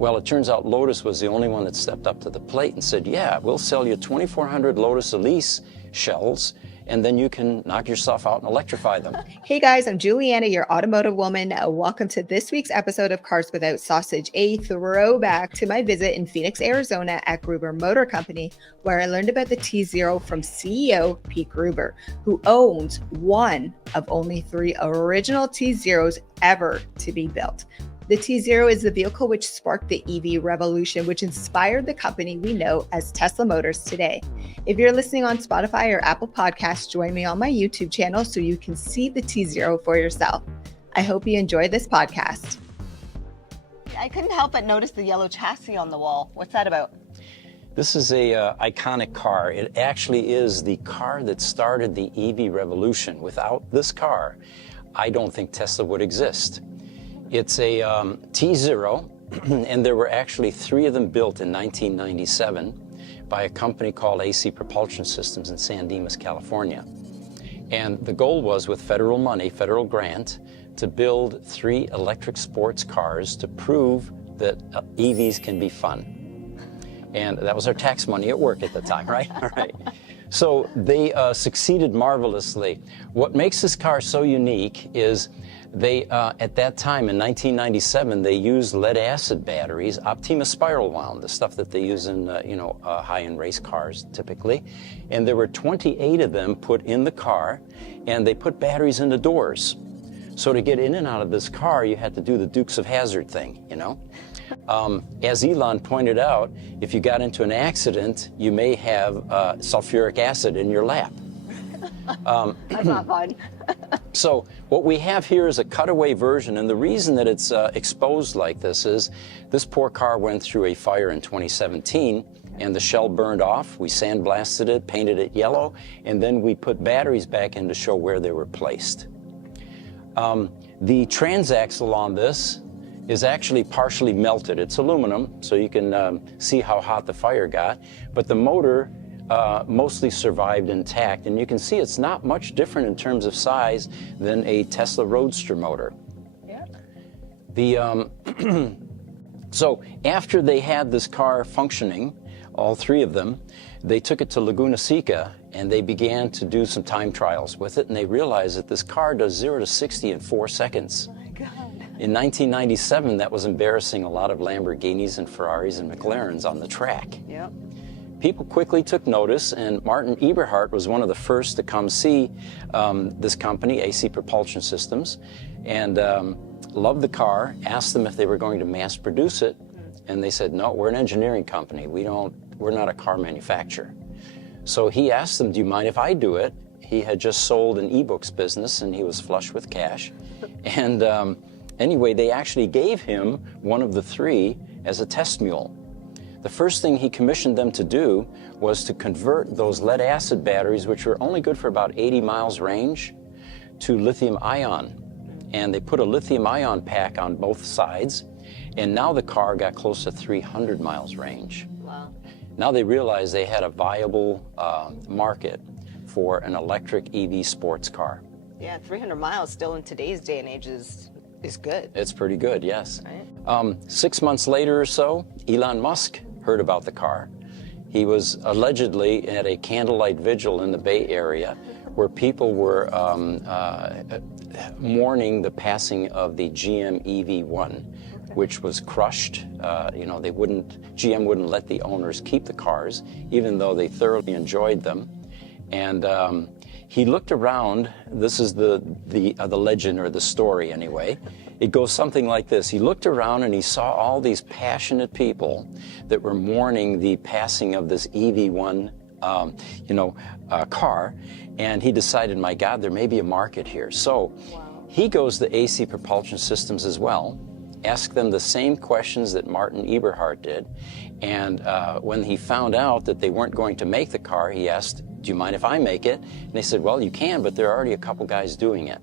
Well, it turns out Lotus was the only one that stepped up to the plate and said, yeah, we'll sell you 2,400 Lotus Elise shells, and then you can knock yourself out and electrify them. Hey guys, I'm Juliana, your automotive woman. Welcome to this week's episode of Cars Without Sausage, a throwback to my visit in Phoenix, Arizona at Gruber Motor Company, where I learned about the tZero from CEO Pete Gruber, who owns one of only 3 original tZeros ever to be built. The tZero is the vehicle which sparked the EV revolution, which inspired the company we know as Tesla Motors today. If you're listening on Spotify or Apple Podcasts, join me on my YouTube channel so you can see the tZero for yourself. I hope you enjoy this podcast. I couldn't help but notice the yellow chassis on the wall. What's that about? This is a iconic car. It actually is the car that started the EV revolution. Without this car, I don't think Tesla would exist. It's a tZero, and there were actually 3 of them built in 1997 by a company called AC Propulsion Systems in San Dimas, California. And the goal was, with federal money, federal grant, to build 3 electric sports cars to prove that EVs can be fun. And that was our tax money at work at the time, right? All right. So they succeeded marvelously. What makes this car so unique is they, at that time in 1997, they used lead acid batteries, Optima spiral wound, the stuff that they use in, high-end race cars typically. And there were 28 of them put in the car, and they put batteries in the doors. So to get in and out of this car, you had to do the Dukes of Hazzard thing, you know? As Elon pointed out, if you got into an accident, you may have sulfuric acid in your lap. That's not fun. So what we have here is a cutaway version, and the reason that it's exposed like this is this poor car went through a fire in 2017, and the shell burned off. We sandblasted it, painted it yellow, and then we put batteries back in to show where they were placed. The transaxle on this is actually partially melted. It's aluminum, so you can see how hot the fire got, but the motor mostly survived intact, and you can see it's not much different in terms of size than a Tesla Roadster motor. Yeah. So after they had this car functioning, all 3 of them, they took it to Laguna Seca and they began to do some time trials with it, and they realized that this car does 0 to 60 in 4 seconds. Oh my God. In 1997, that was embarrassing a lot of Lamborghinis and Ferraris and McLarens on the track. Yep. People quickly took notice, and Martin Eberhart was one of the first to come see this company, AC Propulsion Systems, and loved the car, asked them if they were going to mass produce it, and they said, no, we're an engineering company. We're not a car manufacturer. So he asked them, do you mind if I do it? He had just sold an ebooks business, and he was flush with cash. And anyway, they actually gave him one of the 3 as a test mule. The first thing he commissioned them to do was to convert those lead acid batteries, which were only good for about 80 miles range, to lithium ion. And they put a lithium ion pack on both sides, and now the car got close to 300 miles range. Wow. Now they realized they had a viable market for an electric EV sports car. Yeah, 300 miles still in today's day and age is good. It's pretty good, yes. Right? 6 months later or so, Elon Musk heard about the car. He was allegedly at a candlelight vigil in the Bay Area where people were mourning the passing of the GM EV1, which was crushed. GM wouldn't let the owners keep the cars, even though they thoroughly enjoyed them. And he looked around. This is the legend, or the story anyway. It goes something like this. He looked around and he saw all these passionate people that were mourning the passing of this EV1 car, and he decided, my God, there may be a market here. So he goes to AC Propulsion Systems as well, asked them the same questions that Martin Eberhart did, and when he found out that they weren't going to make the car, he asked, do you mind if I make it? And they said, well, you can, but there are already a couple guys doing it.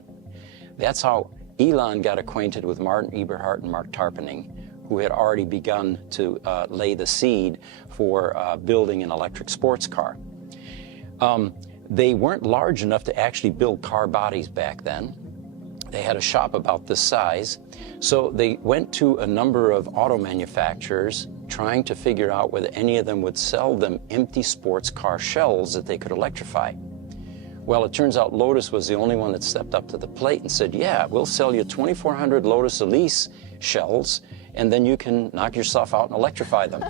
That's how Elon got acquainted with Martin Eberhart and Mark Tarpenning, who had already begun to lay the seed for building an electric sports car. They weren't large enough to actually build car bodies back then. They had a shop about this size. So they went to a number of auto manufacturers trying to figure out whether any of them would sell them empty sports car shells that they could electrify. Well, it turns out Lotus was the only one that stepped up to the plate and said, yeah, we'll sell you 2,400 Lotus Elise shells, and then you can knock yourself out and electrify them.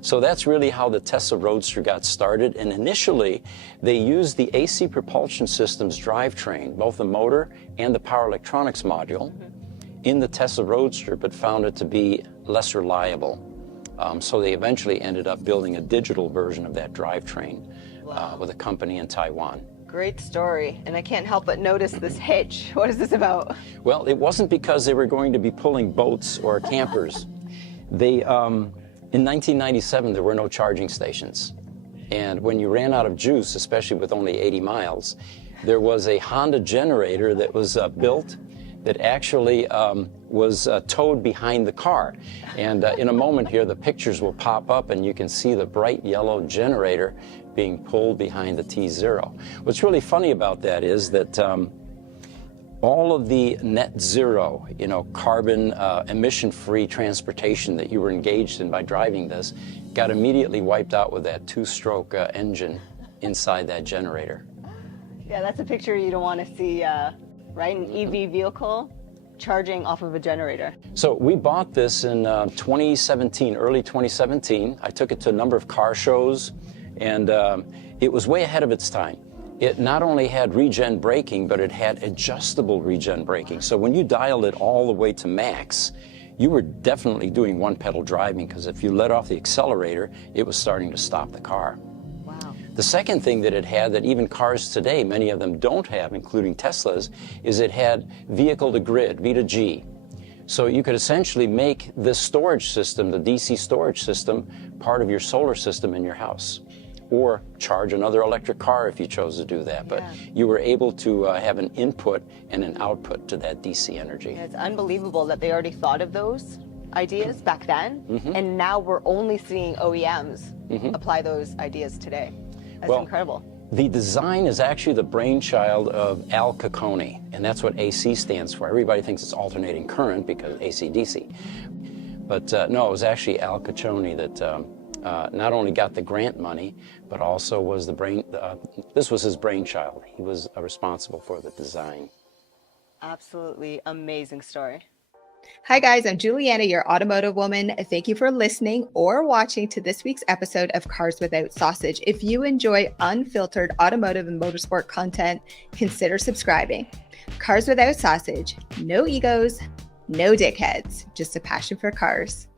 So that's really how the Tesla Roadster got started. And initially, they used the AC propulsion system's drivetrain, both the motor and the power electronics module, in the Tesla Roadster, but found it to be less reliable. So they eventually ended up building a digital version of that drivetrain with a company in Taiwan. Great story. And I can't help but notice this hitch. What is this about? Well, it wasn't because they were going to be pulling boats or campers. In 1997, there were no charging stations. And when you ran out of juice, especially with only 80 miles, there was a Honda generator that was built that actually was towed behind the car. And in a moment here, the pictures will pop up and you can see the bright yellow generator being pulled behind the tZero. What's really funny about that is that all of the net zero, carbon emission-free transportation that you were engaged in by driving this got immediately wiped out with that two-stroke engine inside that generator. Yeah, that's a picture you don't want to see, right? An EV vehicle charging off of a generator. So we bought this in 2017, early 2017. I took it to a number of car shows, and it was way ahead of its time. It not only had regen braking, but it had adjustable regen braking. So when you dialed it all the way to max, you were definitely doing one-pedal driving, because if you let off the accelerator, it was starting to stop the car. Wow. The second thing that it had that even cars today, many of them don't have, including Teslas, is it had vehicle-to-grid, V2G. So you could essentially make this storage system, the DC storage system, part of your solar system in your house, or charge another electric car if you chose to do that. But you were able to have an input and an output to that DC energy. Yeah, it's unbelievable that they already thought of those ideas back then, and now we're only seeing OEMs apply those ideas today. That's incredible. The design is actually the brainchild of Al Capone, and that's what AC stands for. Everybody thinks it's alternating current because AC-DC. But no, it was actually Al Capone that not only got the grant money, but also was this was his brainchild. He was responsible for the design. Absolutely amazing story. Hi guys, I'm Juliana, your automotive woman. Thank you for listening or watching to this week's episode of Cars Without Sausage. If you enjoy unfiltered automotive and motorsport content, consider subscribing. Cars Without Sausage, no egos, no dickheads, just a passion for cars.